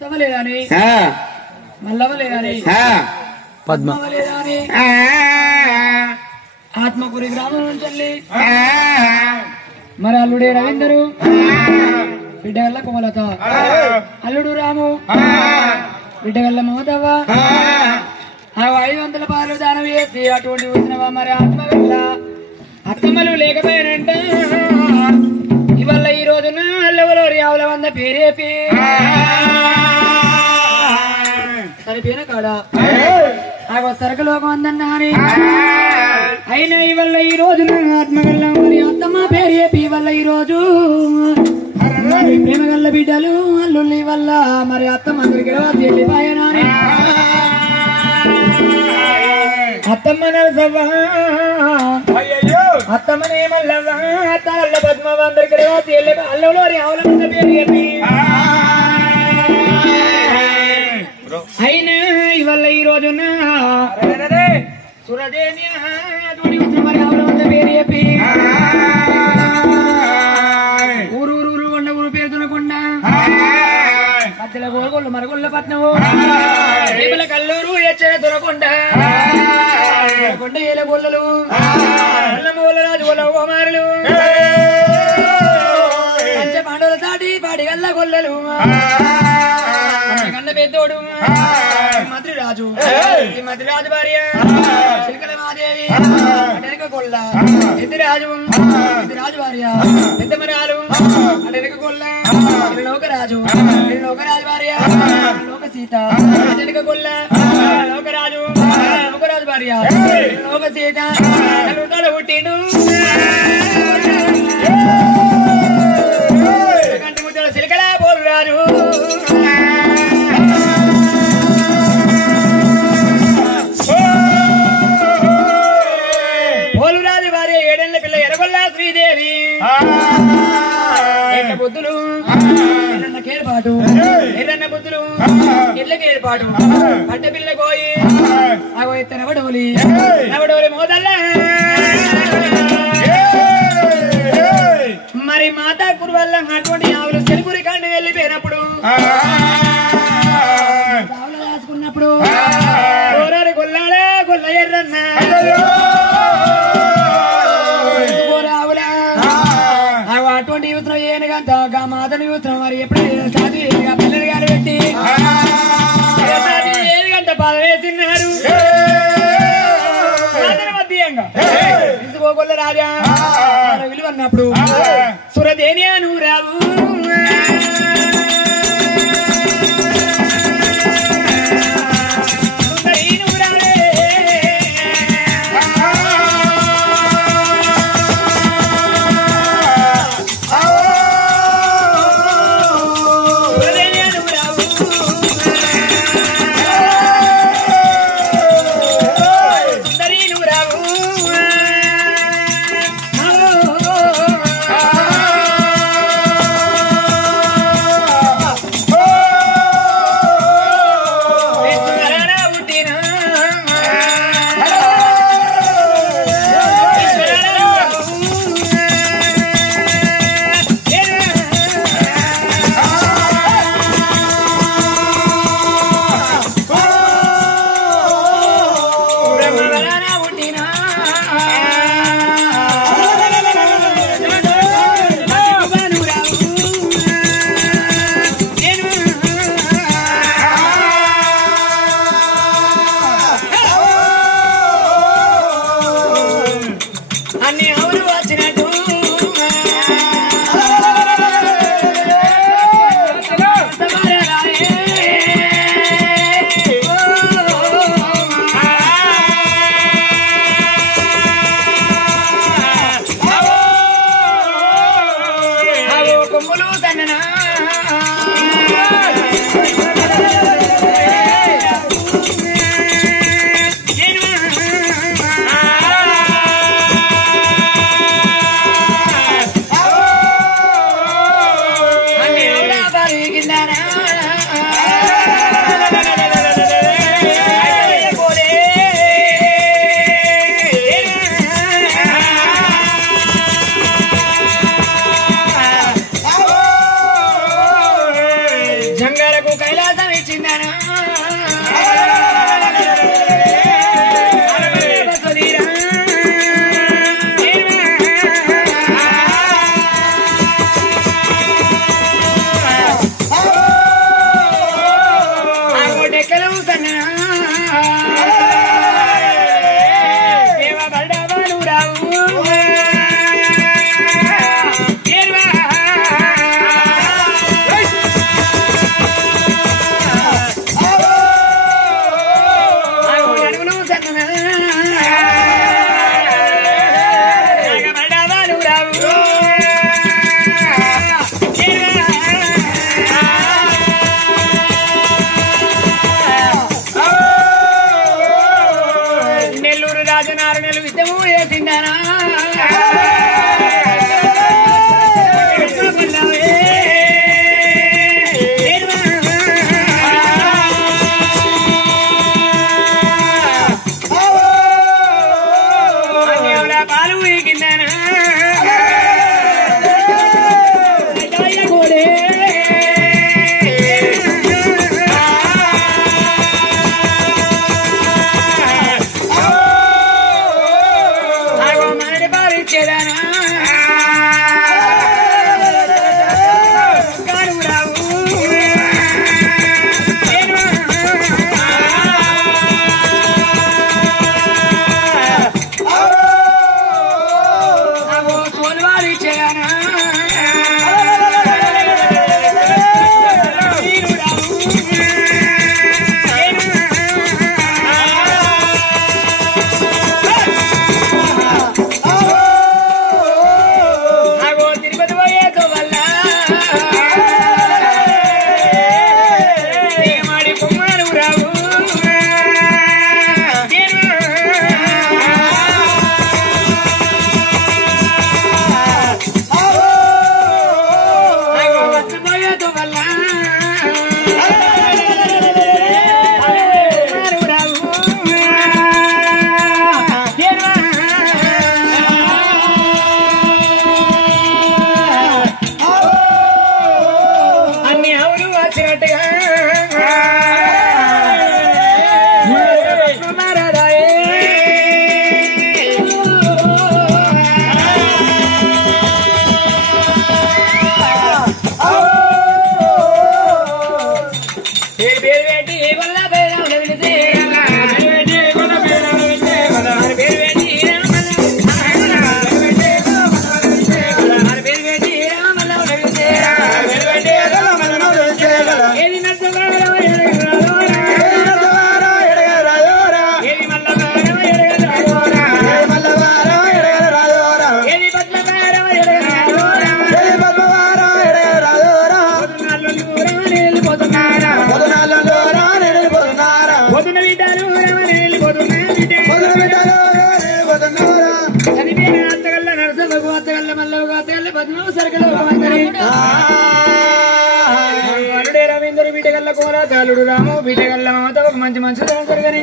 సమలేదని మల్లవలేదని పద్మవలేదని ఆత్మకూరి గ్రామం నుంచి మరి అల్లుడే రవీందరు బిడ్డగల్ల కోమలత అల్లుడు రాము బిడ్డగల్ల మమతవ్వ 500 పాలు దానం చేసి అటువంటి వచ్చినవా మరి ఆత్మగల్ల అత్తమ్మలు లేకపోయానంట ఇవాళ ఈ రోజున అల్లవలో యావుల వంద పేరేపి సరిపోయిన కాడా నాకు సరుకులోకం అందన్నా అని అయినా ఇవాళ ఈ రోజున ఆత్మగల్ల మరి అత్తమ్మ పేరేపి వల్ల ఈ రోజు ప్రేమగల్ల బిడ్డలు అల్లుల్లి వల్ల మరి అత్తమ్మ అందరికి వెళ్ళిపోయానా అత్తమ్మ నరసవ్వ అత్తమ్మనే మల్లవ్వ అత్తల్ల పద్మవ్వ అందరికి అల్లలో ఆవుల పేరు చెప్పి అయినా ఇవాళ ఈ రోజున సురదేవి మరి ఆవుల వంద పేరు చెప్పి ఊరు వండ ఊరు పేరు తునకుండా మధ్యలో గోల్గొల్లు మరగొల్ల పట్నము రేపుల కల్లూరు ఎచ్చర తునకుండా కొండ ఏల గొల్లలు రాజు గొల్ల కుమారులు పంచ పాండవుల సాటి పాడి గల్ల గొల్లలు కన్న పెద్దోడు మంత్రి రాజు భార్య శంకర మాదేవి అటెనక గొల్ల ఎద్ది రాజు భార్య పెద్దమరాలు అటెనక గొల్ల లోకరాజు భార్య లోక సీత అటెనక గొల్ల లోకరాజు భార్య లోక సీత పుట్టిండు కంటి ముద్దల సిలికల పోలు రాజు పోలురాజు భార్య 7 ఏళ్ల పిల్ల ఎర్రగొల్ల శ్రీదేవి ఎర్ర బుద్ధులు ఎర్రన్న కేర్పాటు ఎర్రన్న బుద్ధులు ఇళ్ళకి ఏర్పాటు అడ్డ పిల్ల కోయి అగో ఎత్త నవడోలి మోదల్ల మరి మాతా కురువల్ల అటువంటి ఆవులు తెలుగురి కాండి వెళ్ళిపోయినప్పుడు ఆవులు రాసుకున్నప్పుడు గొల్లాడే గొల్ల ఎర్రన్న ఆవుల అటువంటి యూత్రం ఏనుగంత మాతను యూత్రం మరి ఎప్పుడైనా సాధి పిల్లలు గారు పెట్టి ఏనుగంట బాధ వేసినారు తీసుకోగొల్ల రాజా విలువన్నప్పుడు సురదేనియా నువ్వు రావు అవకాశం ఇచ్చిందనా రాము బిడ్డగల్ల మమత ఒక మంచి మంచి జరగని